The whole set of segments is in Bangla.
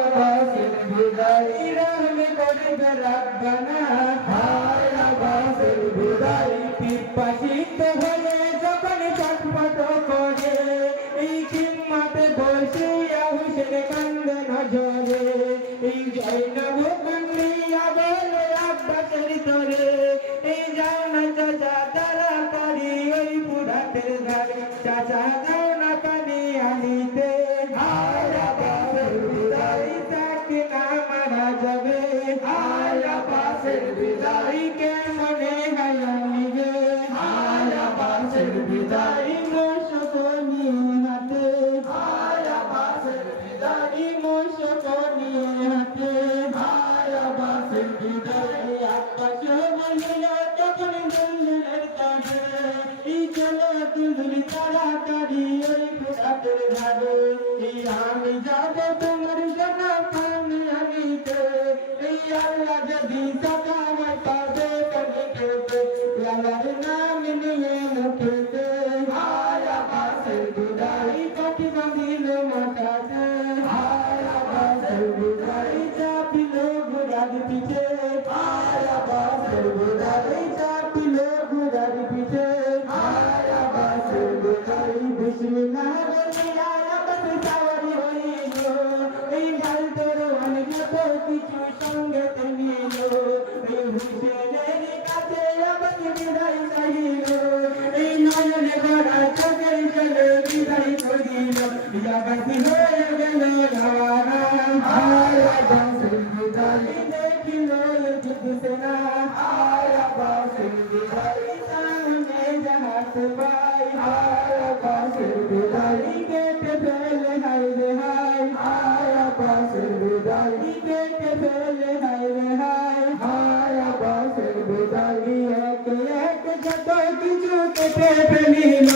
আব্বাসের বিদায় রহম করবে রব্বানা হায় আব্বাসের বিদায় পিপাসিত হয়ে যখন ছটফট করে এই খিম্মাতে বসিয়া হুসেন কান্দে নজরে এই জয়নব কান্দিয়া বলে আব্বাসের তরে এই যাও না চাচা তাড়াতাড়ি ওই ফুরাতের ধারে চাচা যাও না পানি আনিতে হায় আব্বাসের বিদায় তাকে না মারা যাবে হায় আব্বাসের বিদায় কে মনে হয় আনিবে হায় আব্বাসের বিদায় মোশক নিয়ে হাতে হায় আব্বাসের বিদায় মোশক নিয়ে হাতে হায় আব্বাসের বিদায় আব্বাস বলিল তখন দুলদুলের কাছে এই চলো দুলদুল তাড়াতাড়ি ওই ফুরাতের ধারে এই আমি যাব তোমার জনম আমি আনিতে এই আল্লাহ যদি সকামায় পাবে কনিকেতে আল্লাহর নাম নিয়ে মুখেতে হায় আব্বাসের বিদায় কাঠি বাঁধিল মাথাতে হায় আব্বাসের বিদায় চাপিল ঘোড়ার পিঠে হায় আব্বাসের বিদায় চাপিল ঘোড়ার পিঠে হায় আব্বাসের বিদায় বিসমিল্লাহ বলিয়া আব্বাস সাওয়ারি হইল এই ঢাল তরোয়াল যত কিছু সঙ্গেতে নিল এই হুসেনের কাছে আব্বাস বিদায় চাহিল এই নয়নে ভরা চোখের জলে বিদায় করিল আব্বাস হয়ে গেল রওয়ানা হায় আব্বাসের বিদায় দেখিল জিতছে না হায় আব্বাসের বিদায় সামনে জাহাজ পাই হায় আব্বাসের বিদায় কেটে ফেলে হায় রে হায় হায় আব্বাসের বিদায় কেটে ফেলে হায় রে হায় হায় আব্বাসের বিদায় এক এক যত কিছু কেটে ফেলিল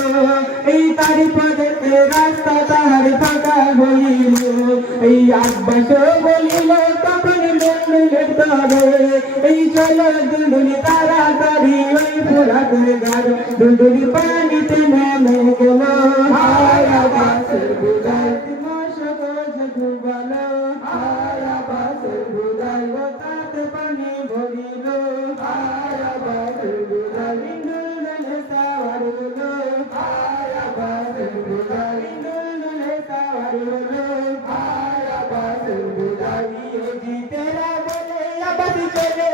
এই তারি পথে রাস্তা তাহার ফাঁকা হইল এই আব্বাস বলিল তখন দুলদুলের তরে এই চলো দুলদুল তাড়াতাড়ি ওই ফুরাতের ধারে দুলদুল পানিতে নেমে গেল হায় আব্বাসের বিদায় মশক যে ডুবালো হায় আব্বাসের বিদায় তাতে পানি ভরিল হায় আব্বাসের বিদায় দুলদুলে সাওয়ার হলো হায় আব্বাসের বিদায় দুলদুলে সাওয়ার হলো হায় আব্বাসের বিদায় জিতেরা বলে আব্বাস চলে